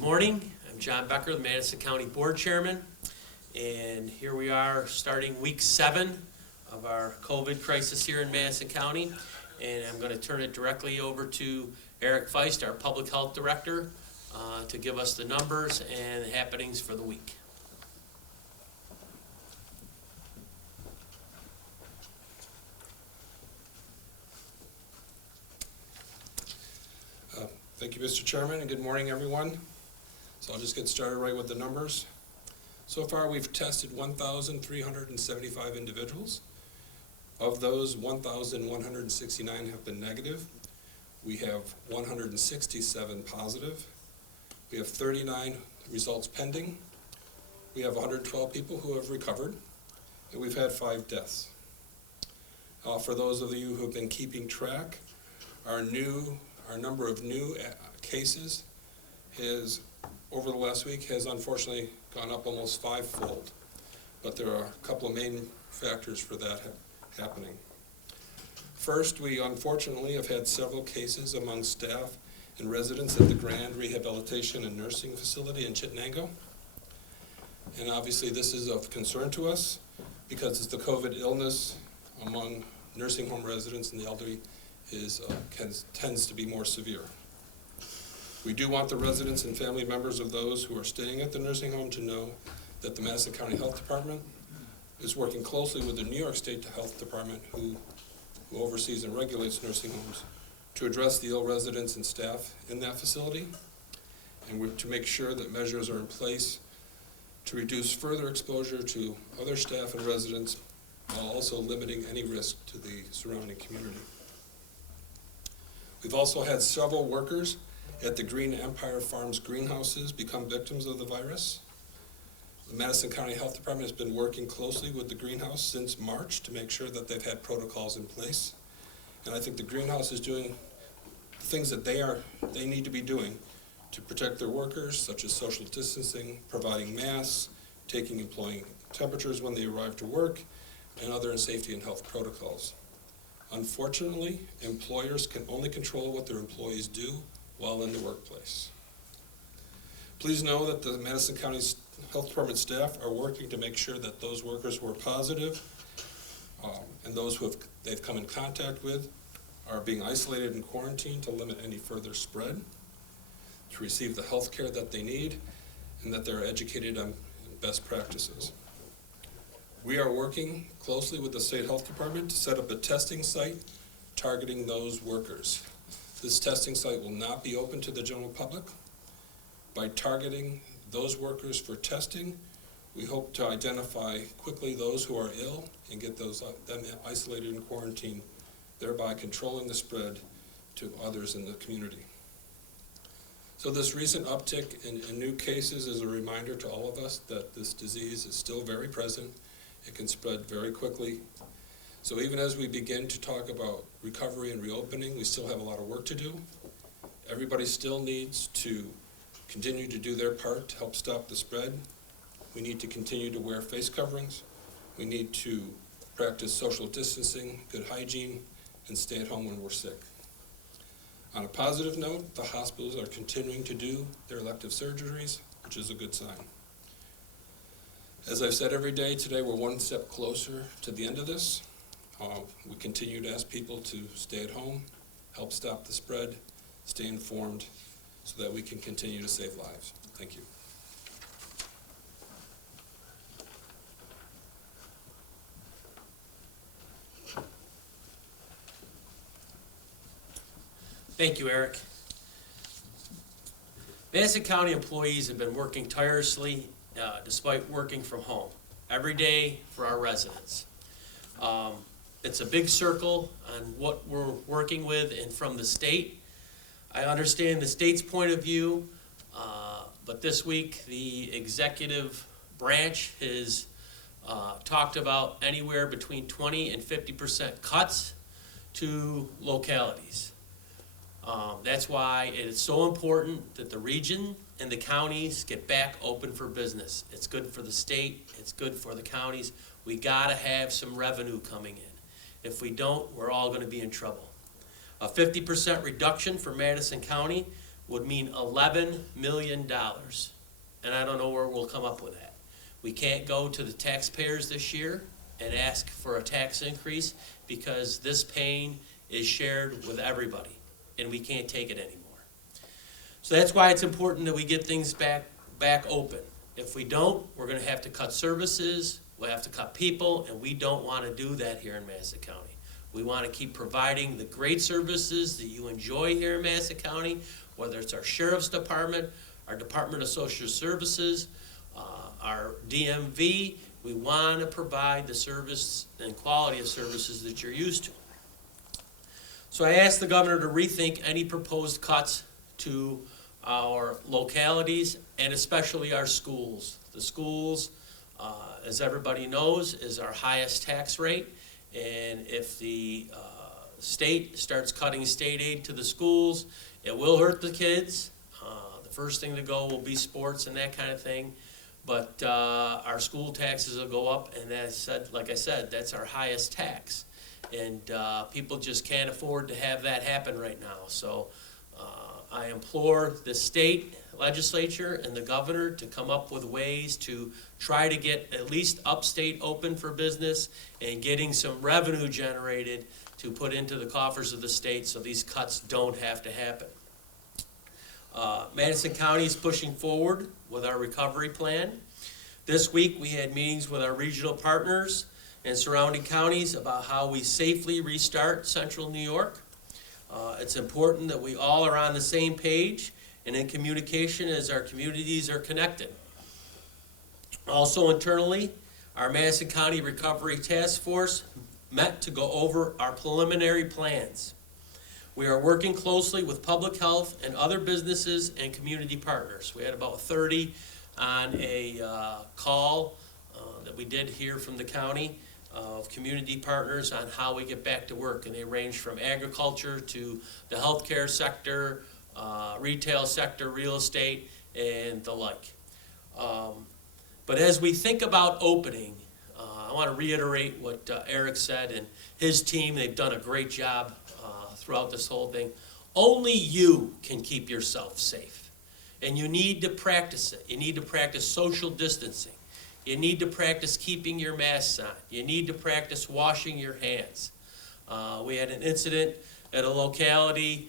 Morning, I'm John Becker, the Madison County Board Chairman, and here we are starting week 7 of our COVID crisis here in Madison County, and I'm going to turn it directly over to Eric Feist, our Public Health Director, to give us the numbers and the happenings for the week. Thank you, Mr. Chairman, and good morning, everyone. So I'll just get started right with the numbers. So far, we've tested 1,375 individuals. Of those, 1,169 have been negative. We have 167 positive. We have 39 results pending. We have 112 people who have recovered, and we've had 5 deaths. For those of you who have been keeping track, our number of new cases over the last week has unfortunately gone up almost 5-fold, but there are a couple of main factors for that happening. First, we unfortunately have had several cases among staff and residents at the Grand Rehabilitation and Nursing Facility in Chittenango. And obviously this is of concern to us because it's the COVID illness among nursing home residents and the elderly tends to be more severe. We do want the residents and family members of those who are staying at the nursing home to know that the Madison County Health Department is working closely with the New York State Health Department, who oversees and regulates nursing homes, to address the ill residents and staff in that facility, and to make sure that measures are in place to reduce further exposure to other staff and residents, while also limiting any risk to the surrounding community. We've also had several workers at the Green Empire Farms greenhouses become victims of the virus. The Madison County Health Department has been working closely with the greenhouse since March to make sure that they've had protocols in place. And I think the greenhouse is doing things that they need to be doing to protect their workers, such as social distancing, providing masks, taking employee temperatures when they arrive to work, and other safety and health protocols. Unfortunately, employers can only control what their employees do while in the workplace. Please know that the Madison County Health Department staff are working to make sure that those workers who are positive and those who they've come in contact with are being isolated and quarantined to limit any further spread, to receive the health care that they need, and that they're educated on best practices. We are working closely with the State Health Department to set up a testing site targeting those workers. This testing site will not be open to the general public. By targeting those workers for testing, we hope to identify quickly those who are ill and get them isolated and quarantined, thereby controlling the spread to others in the community. So this recent uptick in new cases is a reminder to all of us that this disease is still very present. It can spread very quickly. So even as we begin to talk about recovery and reopening, we still have a lot of work to do. Everybody still needs to continue to do their part to help stop the spread. We need to continue to wear face coverings. We need to practice social distancing, good hygiene, and stay at home when we're sick. On a positive note, the hospitals are continuing to do their elective surgeries, which is a good sign. As I've said every day, today we're one step closer to the end of this. We continue to ask people to stay at home, help stop the spread, stay informed, so that we can continue to save lives. Thank you. Thank you, Eric. Madison County employees have been working tirelessly despite working from home every day for our residents. It's a big circle on what we're working with and from the state. I understand the state's point of view, but this week the executive branch has talked about anywhere between 20 and 50% cuts to localities. That's why it is so important that the region and the counties get back open for business. It's good for the state, it's good for the counties. We gotta have some revenue coming in. If we don't, we're all gonna be in trouble. A 50% reduction for Madison County would mean $11 million. And I don't know where we'll come up with that. We can't go to the taxpayers this year and ask for a tax increase because this pain is shared with everybody and we can't take it anymore. So that's why it's important that we get things back open. If we don't, we're gonna have to cut services, we'll have to cut people, and we don't wanna do that here in Madison County. We wanna keep providing the great services that you enjoy here in Madison County, whether it's our Sheriff's Department, our Department of Social Services, our DMV. We wanna provide the service and quality of services that you're used to. So I asked the governor to rethink any proposed cuts to our localities and especially our schools. The schools, as everybody knows, is our highest tax rate, and if the state starts cutting state aid to the schools, it will hurt the kids. The first thing to go will be sports and that kind of thing, but our school taxes will go up, and like I said, that's our highest tax. And people just can't afford to have that happen right now. So I implore the state legislature and the governor to come up with ways to try to get at least upstate open for business and getting some revenue generated to put into the coffers of the state so these cuts don't have to happen. Madison County is pushing forward with our recovery plan. This week we had meetings with our regional partners and surrounding counties about how we safely restart Central New York. It's important that we all are on the same page and in communication as our communities are connected. Also internally, our Madison County Recovery Task Force met to go over our preliminary plans. We are working closely with public health and other businesses and community partners. We had about 30 on a call that we did here from the county of community partners on how we get back to work, and they range from agriculture to the healthcare sector, retail sector, real estate, and the like. But as we think about opening, I want to reiterate what Eric said and his team. They've done a great job throughout this whole thing. Only you can keep yourself safe, and you need to practice it. You need to practice social distancing. You need to practice keeping your masks on. You need to practice washing your hands. We had an incident at a locality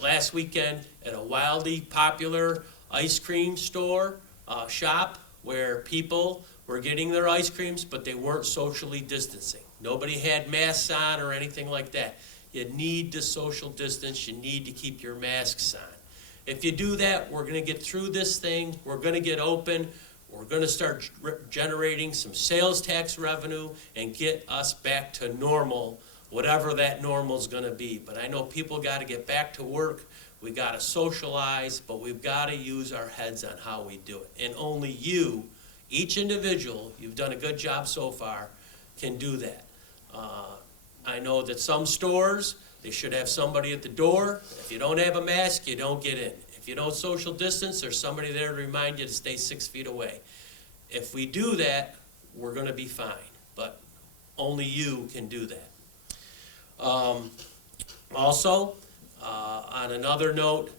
last weekend at a wildly popular ice cream store shop where people were getting their ice creams, but they weren't socially distancing. Nobody had masks on or anything like that. You need to social distance. You need to keep your masks on. If you do that, we're going to get through this thing. We're going to get open. We're going to start generating some sales tax revenue and get us back to normal, whatever that normal is going to be. But I know people got to get back to work. We got to socialize, but we've got to use our heads on how we do it. And only you, each individual, you've done a good job so far, can do that. I know that some stores, they should have somebody at the door. If you don't have a mask, you don't get in. If you don't social distance, there's somebody there to remind you to stay 6 feet away. If we do that, we're going to be fine, but only you can do that. Also, on another note,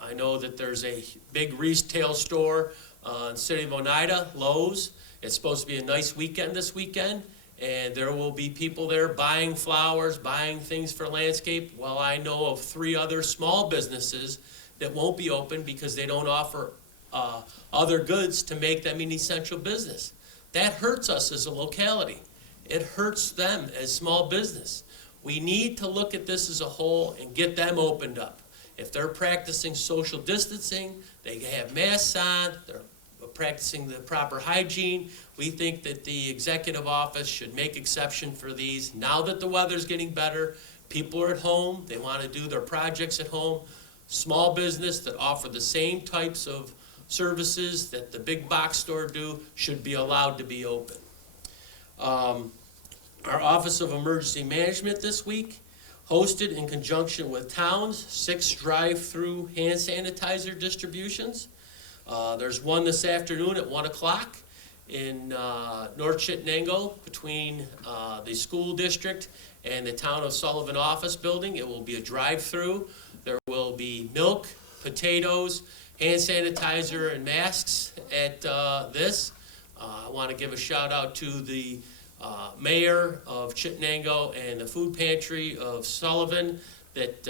I know that there's a big retail store in the city of Oneida, Lowe's. It's supposed to be a nice weekend this weekend, and there will be people there buying flowers, buying things for landscape. Well, I know of 3 other small businesses that won't be open because they don't offer other goods to make them an essential business. That hurts us as a locality. It hurts them as small business. We need to look at this as a whole and get them opened up. If they're practicing social distancing, they have masks on, they're practicing the proper hygiene, we think that the executive office should make exception for these. Now that the weather's getting better, people are at home, they want to do their projects at home. Small business that offer the same types of services that the big box store do should be allowed to be open. Our Office of Emergency Management this week hosted, in conjunction with towns, 6 drive-through hand sanitizer distributions. There's one this afternoon at 1 o'clock, in North Chittenango between the school district and the Town of Sullivan office building. It will be a drive-through. There will be milk, potatoes, hand sanitizer, and masks at this. I want to give a shout out to the mayor of Chittenango and the food pantry of Sullivan that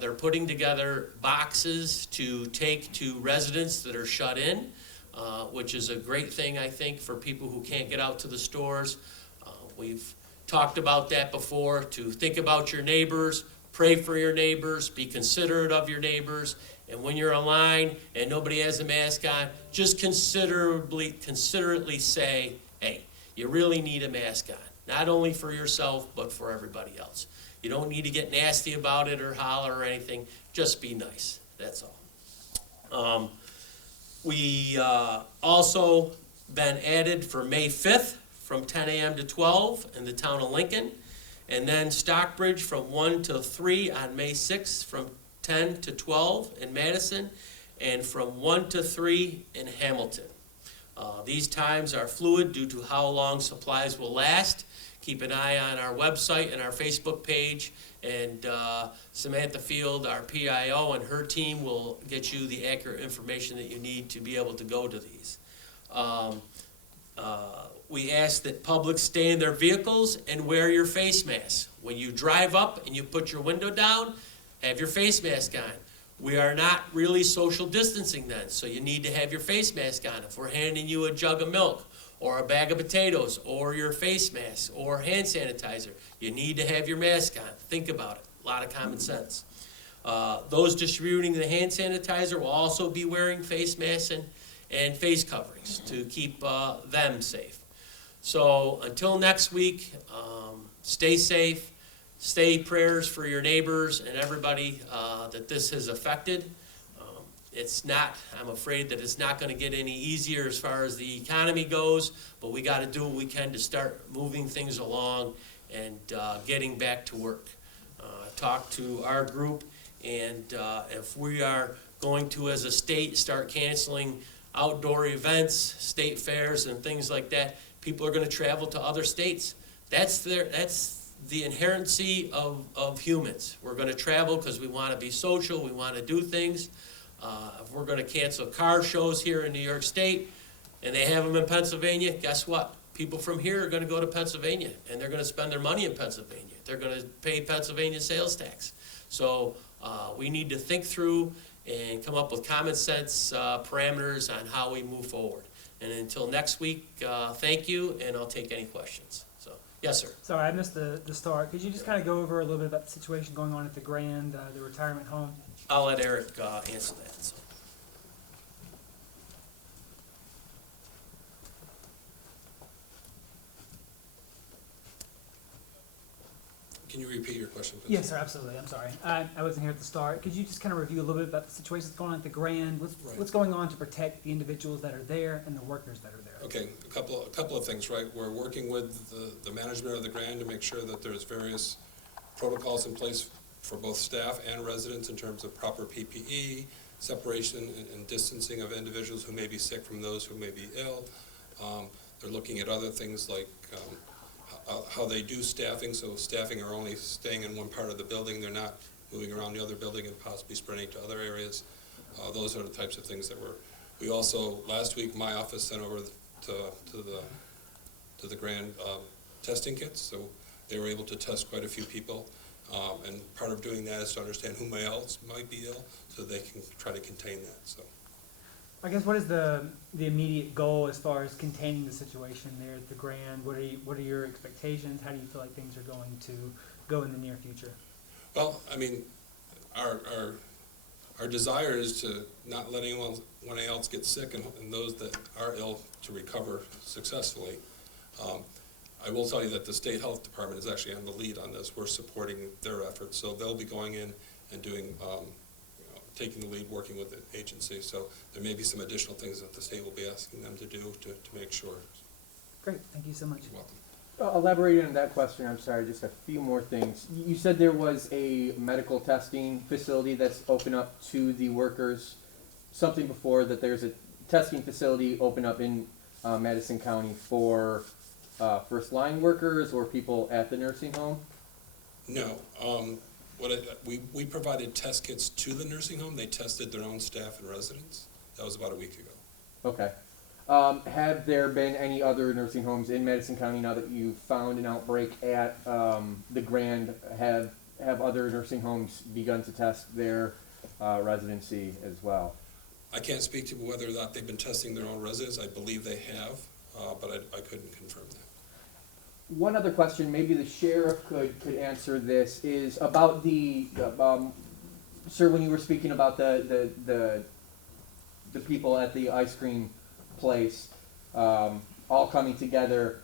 they're putting together boxes to take to residents that are shut in, which is a great thing, I think, for people who can't get out to the stores. We've talked about that before, to think about your neighbors, pray for your neighbors, be considerate of your neighbors, and when you're online and nobody has a mask on, just considerately say, hey, you really need a mask on, not only for yourself, but for everybody else. You don't need to get nasty about it or holler or anything, just be nice, that's all. We also been added for May 5th from 10 a.m. to 12 in the town of Lincoln, and then Stockbridge from 1 to 3 on May 6th from 10 to 12 in Madison, and from 1 to 3 in Hamilton. These times are fluid due to how long supplies will last. Keep an eye on our website and our Facebook page, and Samantha Field, our PIO, and her team will get you the accurate information that you need to be able to go to these. We ask that public stay in their vehicles and wear your face mask. When you drive up and you put your window down, have your face mask on. We are not really social distancing then, so you need to have your face mask on. If we're handing you a jug of milk or a bag of potatoes or your face mask or hand sanitizer, you need to have your mask on. Think about it. A lot of common sense. Those distributing the hand sanitizer will also be wearing face masks and face coverings to keep them safe. So until next week, stay safe, stay prayers for your neighbors and everybody that this has affected. It's not, I'm afraid that it's not going to get any easier as far as the economy goes, but we got to do what we can to start moving things along and getting back to work. Talk to our group, and if we are going to, as a state, start canceling outdoor events, state fairs, and things like that, people are going to travel to other states. That's the inherency of humans. We're going to travel because we want to be social, we want to do things. If we're going to cancel car shows here in New York State and they have them in Pennsylvania, guess what? People from here are going to go to Pennsylvania and they're going to spend their money in Pennsylvania. They're going to pay Pennsylvania sales tax. So we need to think through and come up with common sense parameters on how we move forward. And until next week, thank you, and I'll take any questions. So, yes, sir. Sorry, I missed the start. Could you just kind of go over a little bit about the situation going on at the Grand, the retirement home? I'll let Eric answer that. So. Can you repeat your question, please? Yes, sir, absolutely. I'm sorry. I wasn't here at the start. Could you just kind of review a little bit about the situation that's going on at the Grand? What's going on to protect the individuals that are there and the workers that are there? Okay, a couple of things, right? We're working with the management of the Grand to make sure that there's various protocols in place for both staff and residents in terms of proper PPE, separation and distancing of individuals who may be sick from those who may be ill. They're looking at other things like how they do staffing, so staffing are only staying in one part of the building, they're not moving around the other building and possibly spreading to other areas. Those are the types of things that we also, last week, my office sent over to the Grand testing kits, so they were able to test quite a few people, and part of doing that is to understand who else might be ill, so they can try to contain that. So, I guess what is the immediate goal as far as containing the situation there at the Grand? What are your expectations? How do you feel like things are going to go in the near future? well, I mean, our desire is to not let anyone else get sick, and those that are ill to recover successfully. I will tell you that the state health department is actually on the lead on this. We're supporting their efforts, so they'll be going in and doing, taking the lead, working with the agency. So there may be some additional things that the state will be asking them to do to make sure. Great, thank you so much. You're welcome. Elaborating on that question, I'm sorry, just a few more things. You said there was a medical testing facility that's open up to the workers, something before that there's a testing facility open up in Madison County for first line workers or people at the nursing home? No, we provided test kits to the nursing home. They tested their own staff and residents. That was about a week ago. Okay. Have there been any other nursing homes in Madison County now that you've found an outbreak at the Grand? Have other nursing homes begun to test their residency as well? I can't speak to whether or not they've been testing their own residents. I believe they have, but I couldn't confirm that. One other question, maybe the sheriff could answer this, is about the sir, when you were speaking about the people at the ice cream place all coming together.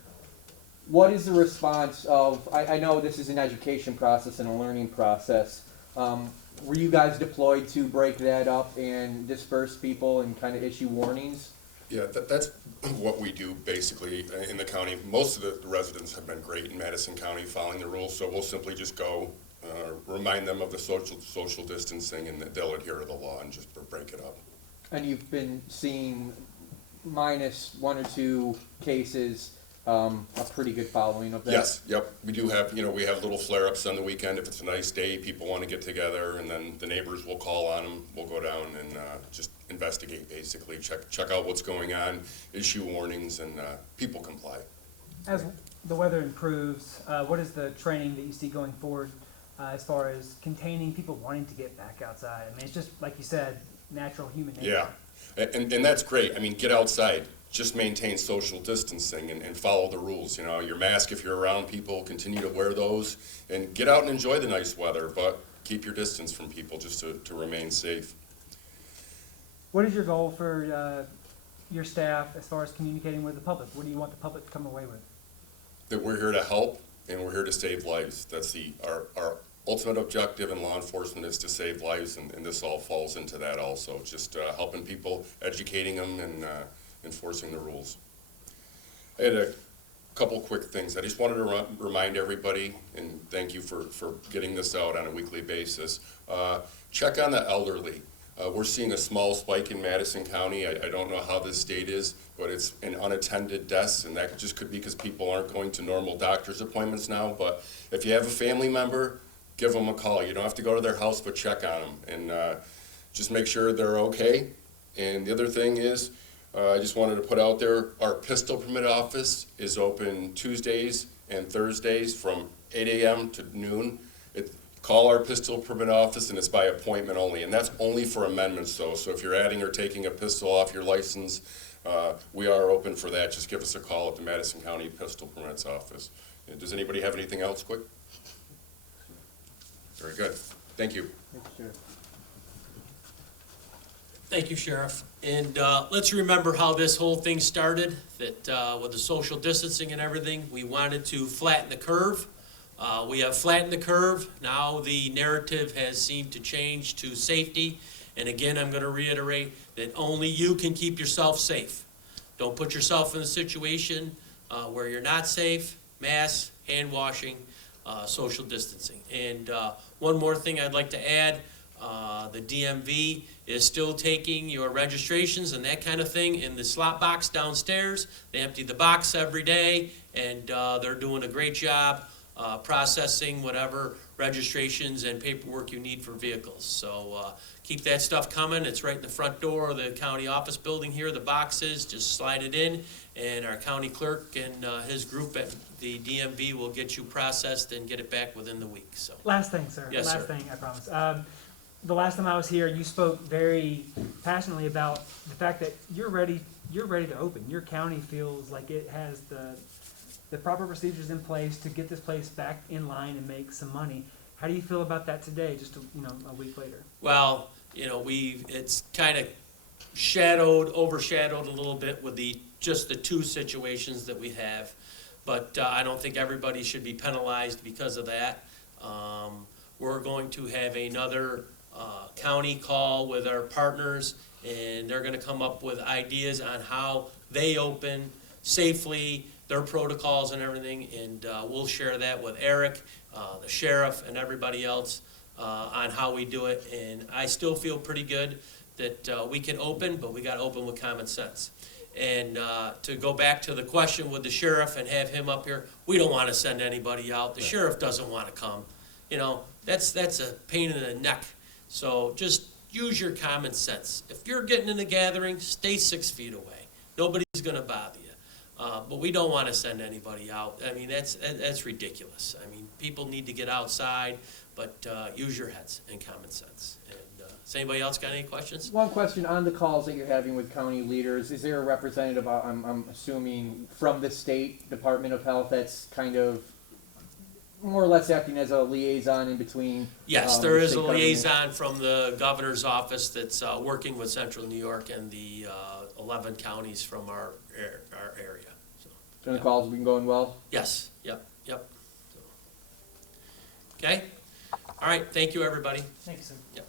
What is the response of, I know this is an education process and a learning process. Were you guys deployed to break that up and disperse people and kind of issue warnings? Yeah, that's what we do basically in the county. Most of the residents have been great in Madison County following the rules, so we'll simply just go remind them of the social distancing, and they'll adhere to the law and just break it up. And you've been seeing minus 1 or 2 cases, a pretty good following of that? Yes, yep. We do have, we have little flare-ups on the weekend. If it's a nice day, people want to get together, and then the neighbors will call on them. We'll go down and just investigate, basically, check out what's going on, issue warnings, and people comply. As the weather improves, what is the training that you see going forward as far as containing people wanting to get back outside? I mean, it's just, like you said, natural human nature. Yeah, and that's great. I mean, get outside. Just maintain social distancing and follow the rules. Your mask if you're around people, continue to wear those, and get out and enjoy the nice weather, but keep your distance from people just to remain safe. What is your goal for your staff as far as communicating with the public? What do you want the public to come away with? That we're here to help and we're here to save lives. That's our ultimate objective in law enforcement, is to save lives, and this all falls into that also. Just helping people, educating them, and enforcing the rules. I had a couple quick things. I just wanted to remind everybody, and thank you for getting this out on a weekly basis. Check on the elderly. We're seeing a small spike in Madison County. I don't know how this state is, but it's in unattended deaths, and that just could be because people aren't going to normal doctor's appointments now. But if you have a family member, give them a call. You don't have to go to their house, but check on them and just make sure they're okay. And the other thing is, I just wanted to put out there, our pistol permit office is open Tuesdays and Thursdays from 8 a.m. to noon. Call our pistol permit office, and it's by appointment only, and that's only for amendments though. So if you're adding or taking a pistol off your license, we are open for that. Just give us a call at the Madison County Pistol Permits office. Does anybody have anything else quick? Very good. Thank you. Thanks, Sheriff. Thank you, Sheriff. And let's remember how this whole thing started, that with the social distancing and everything, we wanted to flatten the curve. We have flattened the curve. Now the narrative has seemed to change to safety. And again, I'm going to reiterate that only you can keep yourself safe. Don't put yourself in a situation where you're not safe. Masks, hand washing, social distancing. And one more thing I'd like to add. The DMV is still taking your registrations and that kind of thing in the slot box downstairs. They empty the box every day, and they're doing a great job processing whatever registrations and paperwork you need for vehicles. So keep that stuff coming. It's right in the front door of the county office building here, the boxes. Just slide it in, and our county clerk and his group at the DMV will get you processed and get it back within the week. So Last thing, sir. Yes, Last sir. thing, I promise. The last time I was here, you spoke very passionately about the fact that you're ready to open. Your county feels like it has the proper procedures in place to get this place back in line and make some money. How do you feel about that today, just a week later? well, it's kind of overshadowed a little bit with just the 2 situations that we have. But I don't think everybody should be penalized because of that. We're going to have another county call with our partners, and they're going to come up with ideas on how they open safely, their protocols and everything, and we'll share that with Eric, the sheriff, and everybody else on how we do it. And I still feel pretty good that we can open, but we got to open with common sense. And to go back to the question with the sheriff and have him up here, we don't want to send anybody out. The sheriff doesn't want to come. You know, that's a pain in the neck. So just use your common sense. If you're getting in a gathering, stay 6 feet away. Nobody's going to bother you. But we don't want to send anybody out. I mean, that's ridiculous. I mean, people need to get outside, but use your heads and common sense. And does anybody else got any questions? One question on the calls that you're having with county leaders, is there a representative, I'm assuming, from the state Department of Health that's kind of more or less acting as a liaison in between? Yes, there is a state government? liaison from the governor's office that's working with Central New York and the 11 counties from our area. So, And the calls have been going well? yes, yep. So, okay? All right, thank you, everybody. Thanks, sir. Yep.